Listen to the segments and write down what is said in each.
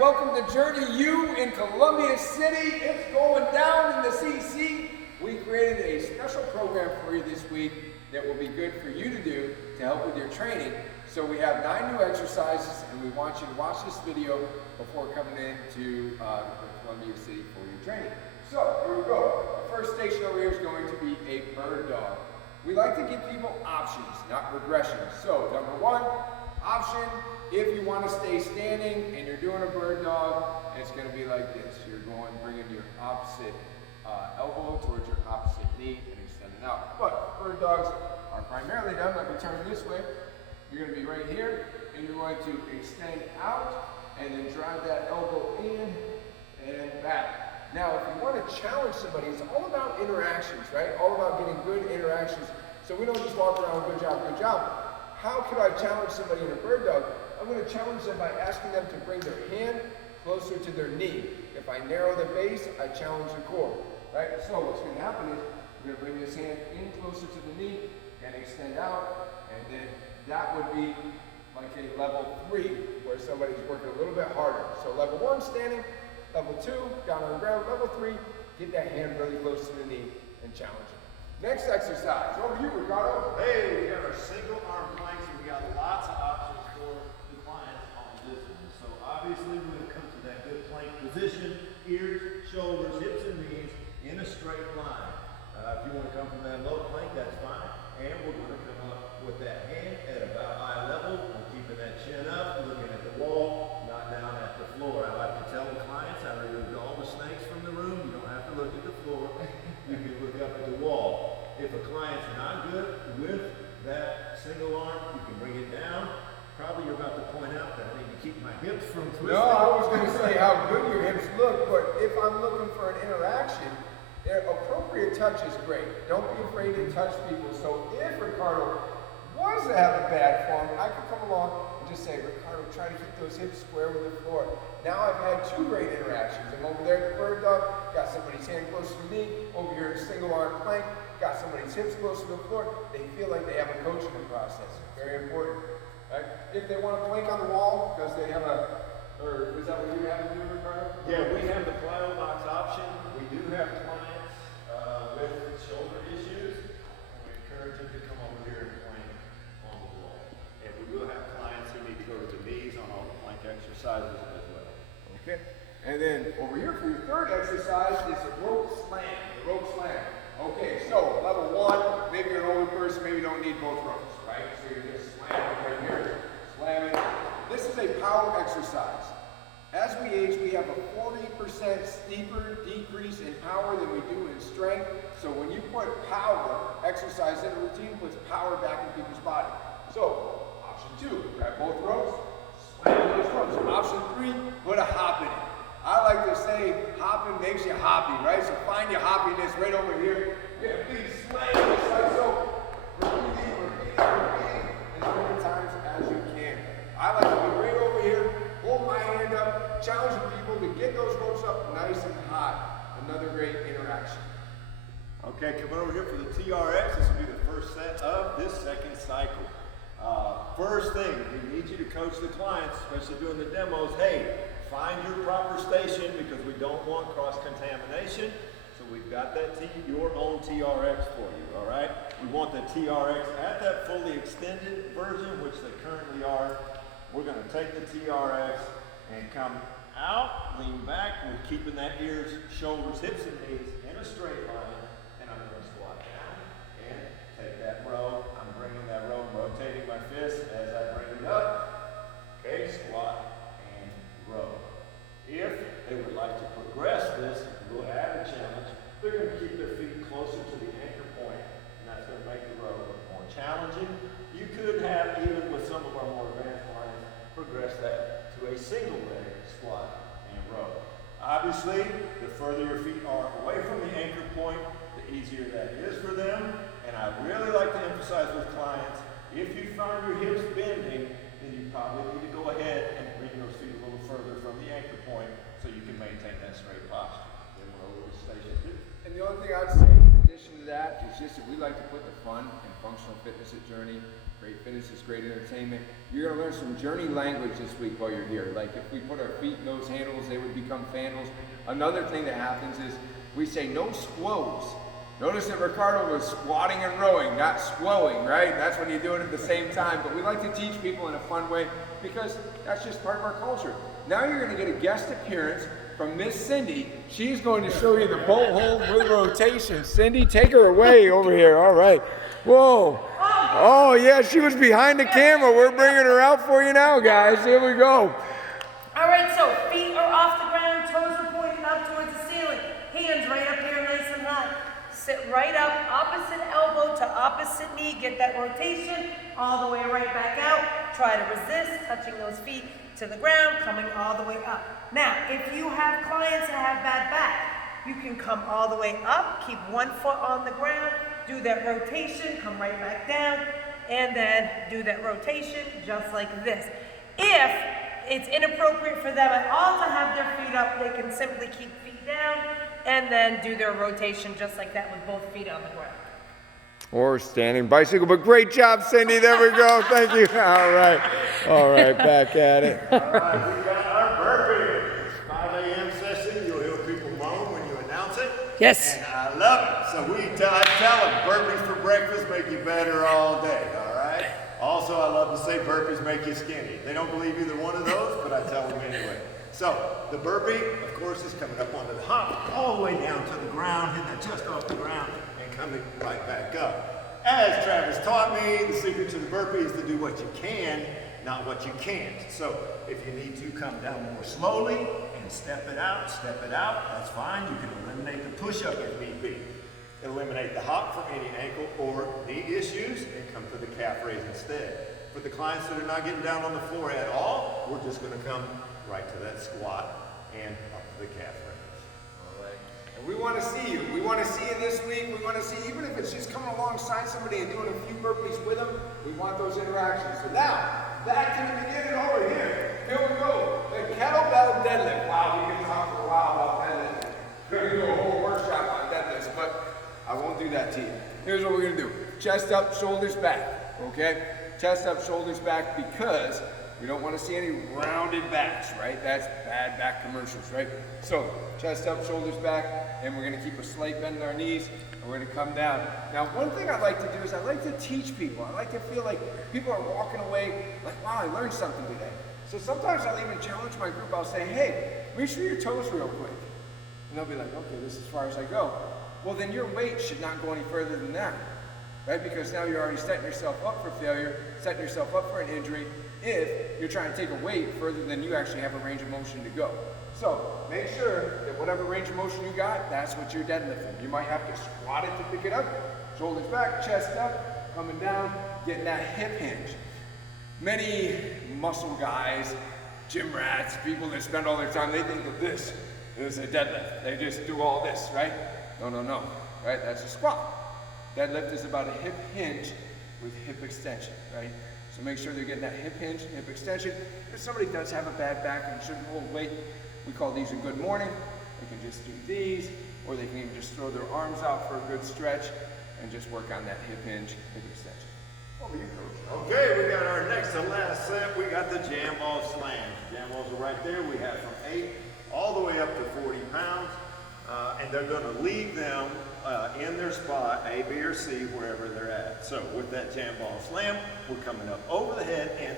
welcome to Journey U in Columbia City. It's going down in the CC. We created a special program for you this week that will be good for you to do to help with your training. So we have 9 new exercises, and we want you to watch this video before coming into Columbia City for your training. So here we go. Our first station over here is going to be a bird dog. We like to give people options, not regressions. So number 1, option, if you want to stay standing and you're doing a bird dog, it's going to be like this. You're going, bringing your opposite elbow towards your opposite knee and extending out. But bird dogs are primarily done, let me turn this way. You're going to be right here, and you're going to extend out and then drive that elbow in and back. Now, if you want to challenge somebody, it's all about interactions, right? All about getting good interactions. So we don't just walk around, good job, good job. How could I challenge somebody in a bird dog? I'm going to challenge them by asking them to bring their hand closer to their knee. If I narrow the base, I challenge the core, right? So what's going to happen is we're going to bring this hand in closer to the knee and extend out, and then that would be like a level 3 where somebody's working a little bit harder. So level 1, standing. Level 2, down on the ground. Level 3, get that hand really close to the knee and challenge it. Next exercise, over to you, Ricardo. Hey, we got our single arm planks, and we got lots of options for the clients on this one. So obviously we're going to come to that good plank position, ears, shoulders, hips, and knees in a straight line. If you want to come from that low plank, that's fine. And we're going to come up with that hand at about eye level. We're keeping that chin up, looking at the wall, not down at the floor. I like to tell the clients I removed all the snakes from the room. You don't have to look at the floor. You can look up at the wall. If a client's not good with that single arm, you can bring it down. Probably you're about to point out that I need to keep my hips from twisting. No, I was going to say how good your hips look, but if I'm looking for an interaction, appropriate touch is great. Don't be afraid to touch people. So if Ricardo was to have a bad form, I could come along and just say, Ricardo, try to keep those hips square with the floor. Now I've had 2 great interactions. I'm over there at the bird dog, got somebody's hand close to me. Over here in single arm plank, got somebody's hips close to the floor. They feel like they have a coaching process. Very important. Right? If they want to plank on the wall because they have or is that what you have to do, Ricardo? Yeah, we have the plyo box option. We do have clients with shoulder issues, and we encourage them to come over here and plank on the wall. And we will have clients who need to go to the knees on all the plank exercises as well. Okay. And then over here for your third exercise is the rope slam. The rope slam. Okay, so level 1, maybe you're an older person, maybe you don't need both ropes, right? So you're just slamming right here, slamming. This is a power exercise. As we age, we have a 40% steeper decrease in power than we do in strength. So when you put power exercise in a routine, it puts power back in people's body. So option 2, grab both ropes, slam those ropes. Option 3, put a hop in it. I like to say hopping makes you hoppy, right? So find your hoppiness right over here. Yeah, please slam this like so. Repeating as many times as you can. I like to be right over here, hold my hand up, challenging people to get those ropes up nice and high. Another great interaction. Okay, come over here for the TRX. This will be the first set of this second cycle. First thing, we need you to coach the clients, especially doing the demos. Hey, find your proper station because we don't want cross-contamination. So we've got that your own TRX for you, all right? We want the TRX at that fully extended version, which they currently are. We're going to take the TRX and come out, lean back. We're keeping that ears, shoulders, hips, and knees in a straight line. And I'm going to squat down and take that row. I'm bringing that row, rotating my fist as I bring it up. Okay, squat and row. If they would like to progress this, we'll add a challenge. They're going to keep their feet closer to the anchor point, and that's going to make the row more challenging. You could have, even with some of our more advanced clients, progress that to a single leg squat and row. Obviously, the further your feet are away from the anchor point, the easier that is for them. And I really like to emphasize with clients, if you find your hips bending, then you probably need to go ahead and bring those feet a little further from the anchor point so you can maintain that straight posture. Then we're over to station 2. And the only thing I'd say in addition to that is just that we like to put the fun in functional fitness at Journey. Great fitness is great entertainment. You're gonna learn some Journey language this week while you're here. Like if we put our feet in those handles, they would become fandles. Another thing that happens is we say no squoze. Notice that Ricardo was squatting and rowing, not squowing, right? That's when you do it at the same time. But we like to teach people in a fun way because that's just part of our culture. Now you're gonna get a guest appearance from Miss Cindy. She's going to show you the bolt hold with rotation. Cindy, take her away over here. All right. Whoa. Oh, yeah, she was behind the camera. We're bringing her out for you now, guys. Here we go. All right, so feet are off the ground, toes are pointing up towards the ceiling. Hands right up here, nice and high. Sit right up, opposite elbow to opposite knee. Get that rotation all the way right back out. Try to resist, touching those feet to the ground, coming all the way up. Now, if you have clients that have bad back, you can come all the way up, keep one foot on the ground, do that rotation, come right back down, and then do that rotation just like this. If it's inappropriate for them at all to have their feet up, they can simply keep feet down and then do their rotation just like that with both feet on the ground. Or standing bicycle, but great job, Cindy. There we go. Thank you. All right. All right, back at it. All right, we got our burpee. It's 5 a.m. session. You'll hear people moan when you announce it. Yes. And I love it. So I tell them burpees for breakfast make you better all day, all right? Also, I love to say burpees make you skinny. They don't believe either one of those, but I tell them anyway. So the burpee, of course, is coming up onto the hop, all the way down to the ground, hitting that chest off the ground, and coming right back up. As Travis taught me, the secret to the burpee is to do what you can, not what you can't. So if you need to come down more slowly and step it out, that's fine. You can eliminate the push-up if need be. Eliminate the hop for any ankle or knee issues and come to the calf raise instead. For the clients that are not getting down on the floor at all, we're just going to come right to that squat and up to the calf raise. All right. And we want to see you. We want to see you this week. We want to see, even if it's just coming alongside somebody and doing a few burpees with them, we want those interactions. So now, back to the beginning over here. Here we go. The kettlebell deadlift. Wow, we can talk for a while about deadlift. We're going to do a whole workshop on deadlifts, but I won't do that to you. Here's what we're going to do. Chest up, shoulders back. Okay? Chest up, shoulders back, because we don't want to see any rounded backs, right? That's bad back commercials, right? So, chest up, shoulders back, and we're going to keep a slight bend in our knees, and we're going to come down. Now, one thing I like to do is I like to teach people. I like to feel like people are walking away like, wow, I learned something today. So sometimes I'll even challenge my group. I'll say, hey, reach for your toes real quick. And they'll be like, okay, this is as far as I go. Well, then your weight should not go any further than that, right? Because now you're already setting yourself up for failure, setting yourself up for an injury, if you're trying to take a weight further than you actually have a range of motion to go. So make sure that whatever range of motion you got, that's what you're deadlifting. You might have to squat it to pick it up, shoulders back, chest up, coming down, getting that hip hinge. Many muscle guys, gym rats, people that spend all their time, they think that this is a deadlift. They just do all this, right? No, right? That's a squat. Deadlift is about a hip hinge with hip extension, right? So make sure they're getting that hip hinge, hip extension. If somebody does have a bad back and shouldn't hold weight, we call these a good morning. They can just do these, or they can just throw their arms out for a good stretch and just work on that hip hinge, hip extension. Over you, Coach. Okay, we got our next to last set. We got the jam ball slams. Jam balls are right there. We have from 8 all the way up to 40 pounds. And they're going to leave them in their spot, A, B, or C, wherever they're at. So with that jam ball slam, we're coming up over the head and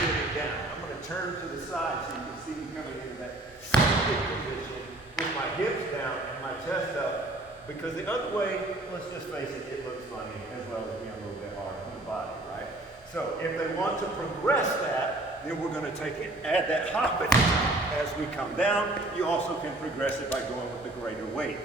sitting down. I'm going to turn to the side so you can see me coming into that sitting position with my hips down and my chest up. Because the other way, let's just face it, it looks funny as well as being a little bit hard on the body, right? So if they want to progress that, then we're going to take it, add that hopping as we come down. You also can progress it by going with the greater weight.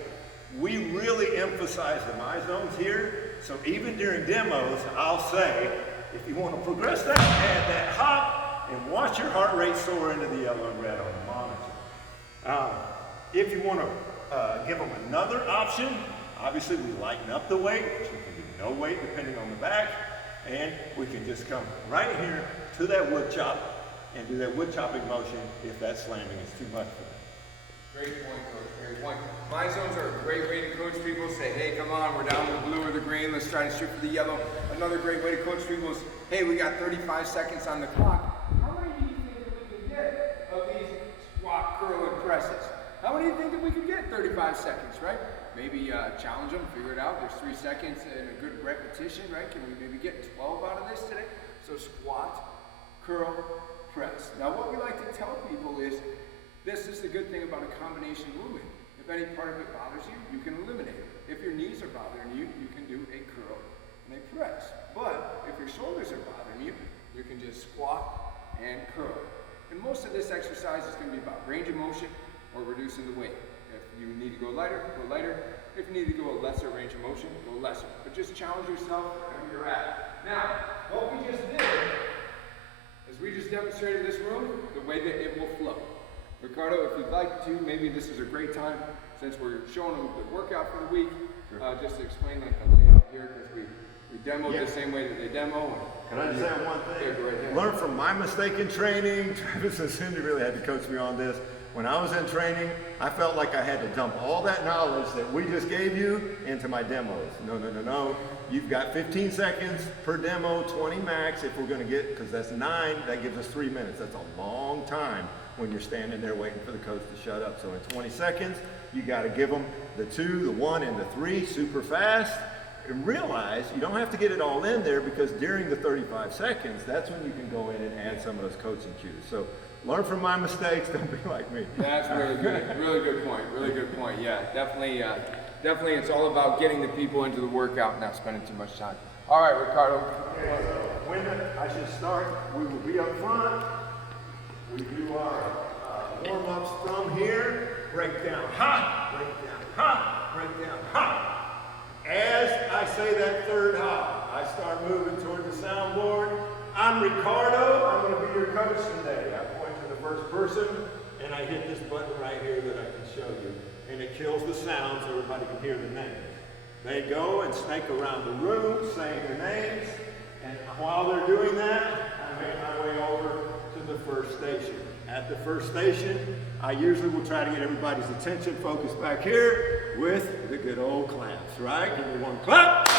We really emphasize the my zones here. So even during demos, I'll say, if you want to progress that, add that hop and watch your heart rate soar into the yellow and red on the monitor. If you want to give them another option, obviously we lighten up the weight, which we can do no weight depending on the back. And we can just come right here to that wood chop and do that wood chopping motion if that slamming is too much for them. Great point, Coach. Great point. My zones are a great way to coach people. Say, hey, come on, we're down to the blue or the green. Let's try to shoot for the yellow. Another great way to coach people is, hey, we got 35 seconds on the clock. How many do you think that we can get of these squat, curl, and presses? How many do you think that we can get 35 seconds, right? Maybe challenge them, figure it out. There's 3 seconds and a good repetition, right? Can we maybe get 12 out of this today? So squat, curl, press. Now what we like to tell people is, this is the good thing about a combination movement. If any part of it bothers you, you can eliminate it. If your knees are bothering you, you can do a curl and a press. But if your shoulders are bothering you, you can just squat and curl. And most of this exercise is going to be about range of motion or reducing the weight. If you need to go lighter, go lighter. If you need to go a lesser range of motion, go lesser. But just challenge yourself wherever you're at. Now, what we just did is we just demonstrated this room the way that it will flow. Ricardo, if you'd like to, maybe this is a great time, since we're showing them the workout for the week, just to explain like the layout here, because we demoed the same way that they demo. And Can I just add one thing? Yeah, go right ahead. Learn from my mistake in training. Travis and Cindy really had to coach me on this. When I was in training, I felt like I had to dump all that knowledge that we just gave you into my demos. No. You've got 15 seconds per demo, 20 max if we're going to get, because that's 9, that gives us 3 minutes. That's a long time when you're standing there waiting for the coach to shut up. So in 20 seconds, you got to give them the 2, the 1, and the 3 super fast. And realize you don't have to get it all in there, because during the 35 seconds, that's when you can go in and add some of those coaching cues. So learn from my mistakes, don't be like me. That's really good. Really good point. Really good point. Yeah, definitely. Definitely, it's all about getting the people into the workout and not spending too much time. All right, Ricardo. Okay, so when I should start, we will be up front. We do our warm-ups from here. Break down, ha! Break down, ha! Break down, ha! As I say that third ha, I start moving toward the soundboard. I'm Ricardo. I'm going to be your coach today. I point to the first person, and I hit this button right here that I can show you. And it kills the sound so everybody can hear the names. They go and snake around the room saying their names. And while they're doing that, I make my way over to the first station. At the first station, I usually will try to get everybody's attention focused back here with the good old claps, right? Give me 1 clap, 2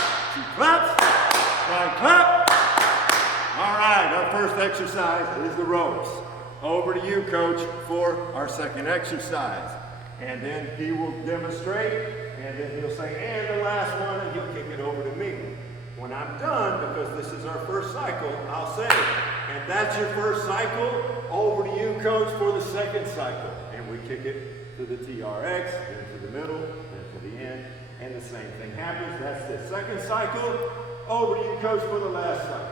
claps, 5 clap. All right, our first exercise is the ropes. Over to you, coach, for our second exercise. And then he will demonstrate, and then he'll say, and the last one, and he'll kick it over to me. When I'm done, because this is our first cycle, I'll say, and that's your first cycle, over to you, coach, for the second cycle. And we kick it to the TRX, then to the middle, then to the end, and the same thing happens. That's the second cycle. Over to you, coach, for the last cycle.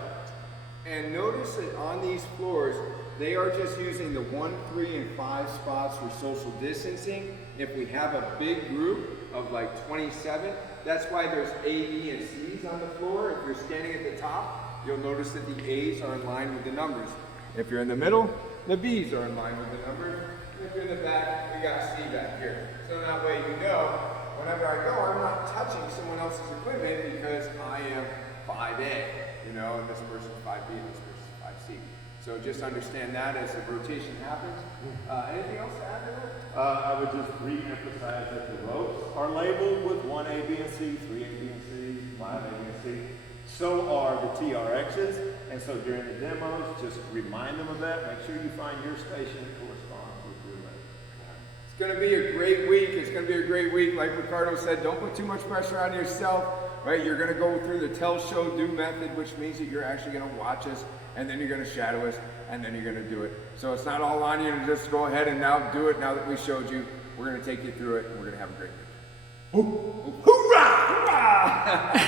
And notice that on these floors, they are just using the 1, 3, and 5 spots for social distancing. If we have a big group of like 27, that's why there's A, B, and C's on the floor. If you're standing at the top, you'll notice that the A's are in line with the numbers. If you're in the middle, the B's are in line with the numbers. If you're in the back, we got C back here. So that way you know, whenever I go, I'm not touching someone else's equipment because I am 5A, you know, and this person's 5B and this person's 5C. So just understand that as the rotation happens. Anything else to add to that? I would just re-emphasize that the ropes are labeled with 1 A, B, and C, 3 A, B, and C, 5 A, B, and C. So are the TRXs. And so during the demos, just remind them of that. Make sure you find your station that corresponds with your leg. It's going to be a great week. It's going to be a great week. Like Ricardo said, don't put too much pressure on yourself. Right? You're going to go through the tell, show, do method, which means that you're actually going to watch us, and then you're going to shadow us, and then you're going to do it. So it's not all on you to just go ahead and now do it. Now that we showed you, we're going to take you through it, and we're going to have a great week. Hoorah! Hoorah!